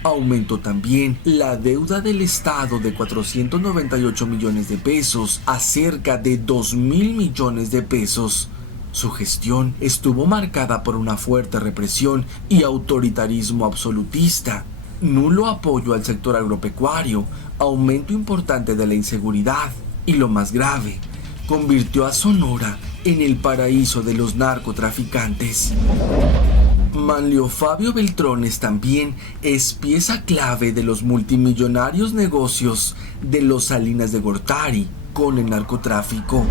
Aumentó también la deuda del Estado de 498 millones de pesos a cerca de 2.000 millones de pesos. Su gestión estuvo marcada por una fuerte represión y autoritarismo absolutista, nulo apoyo al sector agropecuario, aumento importante de la inseguridad y, lo más grave, convirtió a Sonora en el paraíso de los narcotraficantes. Manlio Fabio Beltrones también es pieza clave de los multimillonarios negocios de los Salinas de Gortari con el narcotráfico.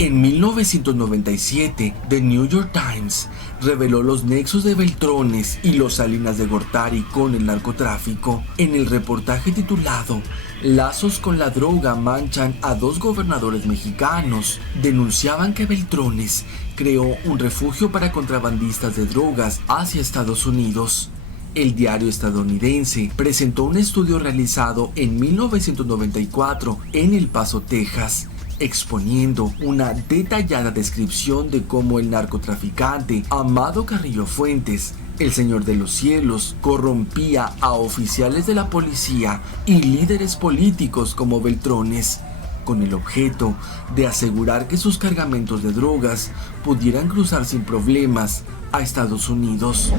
En 1997, The New York Times reveló los nexos de Beltrones y los Salinas de Gortari con el narcotráfico. En el reportaje titulado "Lazos con la droga manchan a 2 gobernadores mexicanos", denunciaban que Beltrones creó un refugio para contrabandistas de drogas hacia Estados Unidos. El diario estadounidense presentó un estudio realizado en 1994 en El Paso, Texas, exponiendo una detallada descripción de cómo el narcotraficante Amado Carrillo Fuentes, el Señor de los Cielos, corrompía a oficiales de la policía y líderes políticos como Beltrones, con el objeto de asegurar que sus cargamentos de drogas pudieran cruzar sin problemas a Estados Unidos.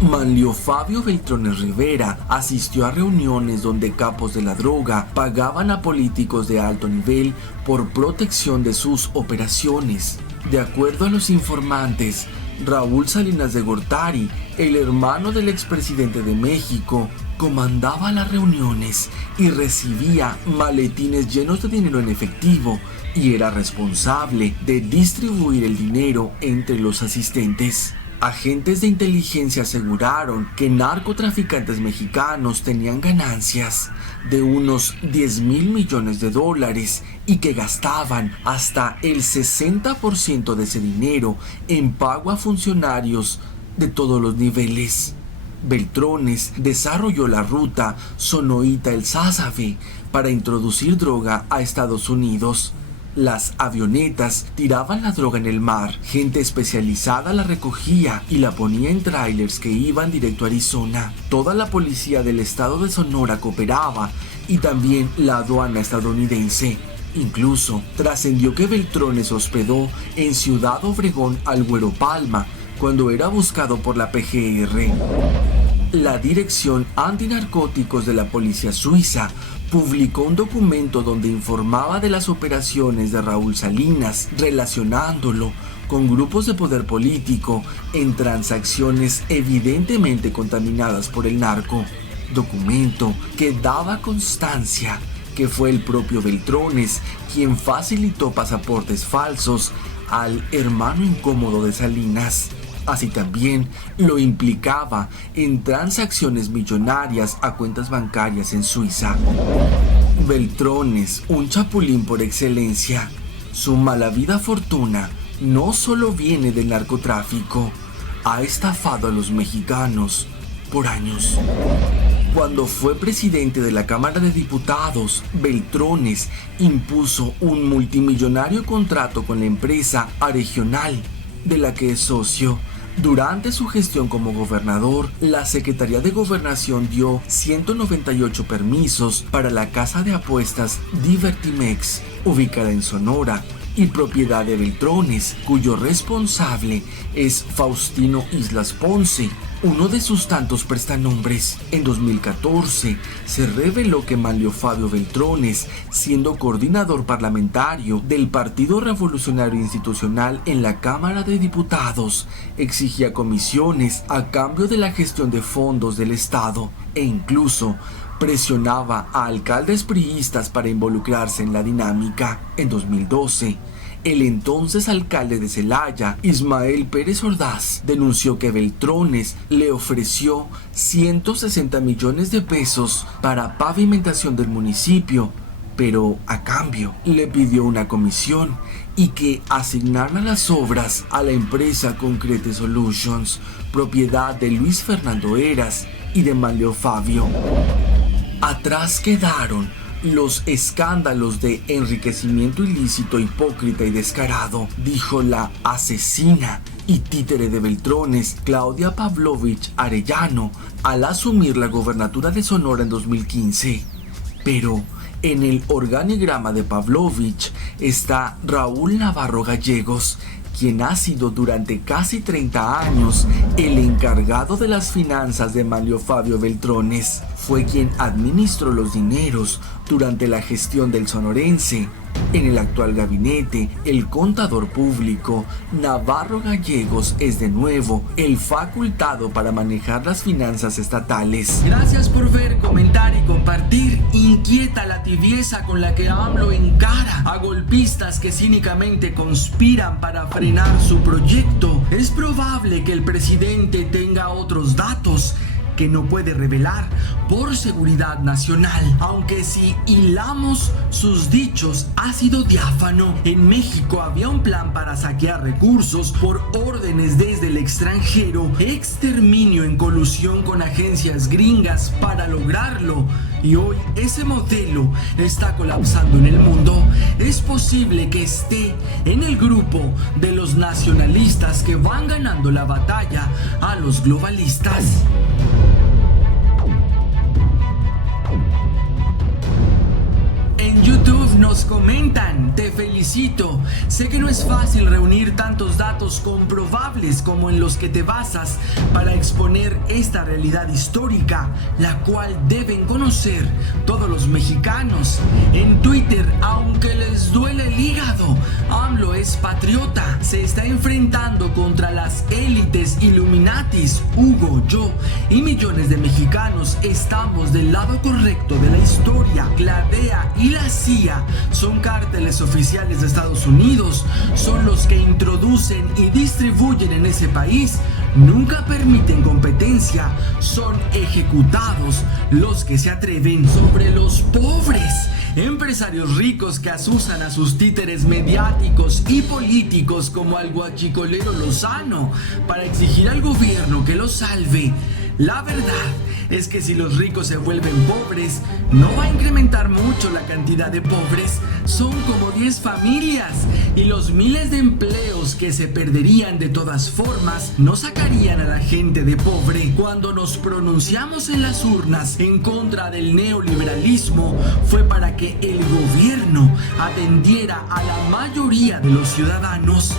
Manlio Fabio Beltrones Rivera asistió a reuniones donde capos de la droga pagaban a políticos de alto nivel por protección de sus operaciones. De acuerdo a los informantes, Raúl Salinas de Gortari, el hermano del expresidente de México, comandaba las reuniones y recibía maletines llenos de dinero en efectivo y era responsable de distribuir el dinero entre los asistentes. Agentes de inteligencia aseguraron que narcotraficantes mexicanos tenían ganancias de unos 10.000 millones de dólares y que gastaban hasta el 60% de ese dinero en pago a funcionarios de todos los niveles. Beltrones desarrolló la ruta Sonoita-El Sázabe para introducir droga a Estados Unidos. Las avionetas tiraban la droga en el mar, gente especializada la recogía y la ponía en trailers que iban directo a Arizona. Toda la policía del estado de Sonora cooperaba y también la aduana estadounidense. Incluso trascendió que Beltrones hospedó en Ciudad Obregón al Güero Palma cuando era buscado por la PGR. La Dirección Antinarcóticos de la Policía Suiza publicó un documento donde informaba de las operaciones de Raúl Salinas, relacionándolo con grupos de poder político en transacciones evidentemente contaminadas por el narco. Documento que daba constancia que fue el propio Beltrones quien facilitó pasaportes falsos al hermano incómodo de Salinas. Así también lo implicaba en transacciones millonarias a cuentas bancarias en Suiza. Beltrones, un chapulín por excelencia. Su mala vida fortuna no solo viene del narcotráfico, ha estafado a los mexicanos por años. Cuando fue presidente de la Cámara de Diputados, Beltrones impuso un multimillonario contrato con la empresa Aregional, de la que es socio. Durante su gestión como gobernador, la Secretaría de Gobernación dio 198 permisos para la casa de apuestas Divertimex, ubicada en Sonora, y propiedad de Beltrones, cuyo responsable es Faustino Islas Ponce, uno de sus tantos prestanombres. En 2014 se reveló que Manlio Fabio Beltrones, siendo coordinador parlamentario del Partido Revolucionario Institucional en la Cámara de Diputados, exigía comisiones a cambio de la gestión de fondos del Estado e incluso presionaba a alcaldes priistas para involucrarse en la dinámica. En 2012, el entonces alcalde de Celaya, Ismael Pérez Ordaz, denunció que Beltrones le ofreció 160 millones de pesos para pavimentación del municipio, pero a cambio le pidió una comisión y que asignaran las obras a la empresa Concrete Solutions, propiedad de Luis Fernando Heras y de Manlio Fabio. Atrás quedaron los escándalos de enriquecimiento ilícito, hipócrita y descarado, dijo la asesina y títere de Beltrones, Claudia Pavlovich Arellano, al asumir la gobernatura de Sonora en 2015. Pero en el organigrama de Pavlovich está Raúl Navarro Gallegos, quien ha sido durante casi 30 años el encargado de las finanzas de Manlio Fabio Beltrones. Fue quien administró los dineros durante la gestión del sonorense. En el actual gabinete, el contador público Navarro Gallegos es de nuevo el facultado para manejar las finanzas estatales. Gracias por ver, comentar y compartir. Inquieta la tibieza con la que AMLO encara a golpistas que cínicamente conspiran para frenar su proyecto. Es probable que el presidente tenga otros datos que no puede revelar por seguridad nacional, aunque si hilamos sus dichos ha sido diáfano. En México había un plan para saquear recursos por órdenes desde el extranjero, exterminio en colusión con agencias gringas para lograrlo, y hoy ese modelo está colapsando en el mundo. Es posible que esté en el grupo de los nacionalistas que van ganando la batalla a los globalistas. En YouTube nos comentan: te felicito, sé que no es fácil reunir tantos datos comprobables como en los que te basas para exponer esta realidad histórica, la cual deben conocer todos los mexicanos. En Twitter, aunque les duele el hígado, AMLO es patriota, se está enfrentando contra las élites Illuminatis. Hugo, yo y millones de mexicanos estamos del lado correcto de la historia. La DEA y la CIA son cárteles oficiales de Estados Unidos, son los que introducen y distribuyen en ese país, nunca permiten competencia, son ejecutados los que se atreven sobre los pobres. Empresarios ricos que asusan a sus títeres mediáticos y políticos como al guachicolero Lozano para exigir al gobierno que los salve. La verdad es que si los ricos se vuelven pobres, no va a incrementar mucho la cantidad de pobres. Son como 10 familias y los miles de empleos que se perderían de todas formas no sacarían a la gente de pobre. Cuando nos pronunciamos en las urnas en contra del neoliberalismo, fue para que el gobierno atendiera a la mayoría de los ciudadanos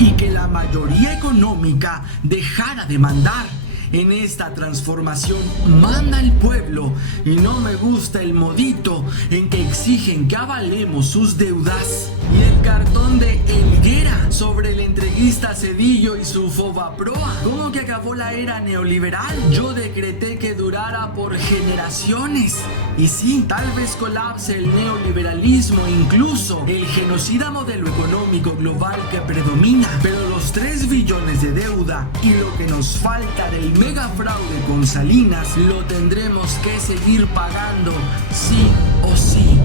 y que la mayoría económica dejara de mandar. En esta transformación manda el pueblo y no me gusta el modito en que exigen que avalemos sus deudas. Y el cartón de Helguera sobre el entreguista Cedillo y su fobaproa. ¿Cómo que acabó la era neoliberal? Yo decreté que durara por generaciones. Y sí, tal vez colapse el neoliberalismo, incluso el genocida modelo económico global que predomina, pero los 3 billones de deuda y lo que nos falta del mega fraude con Salinas lo tendremos que seguir pagando sí o sí.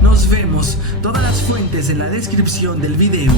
Nos vemos, todas las fuentes en la descripción del video.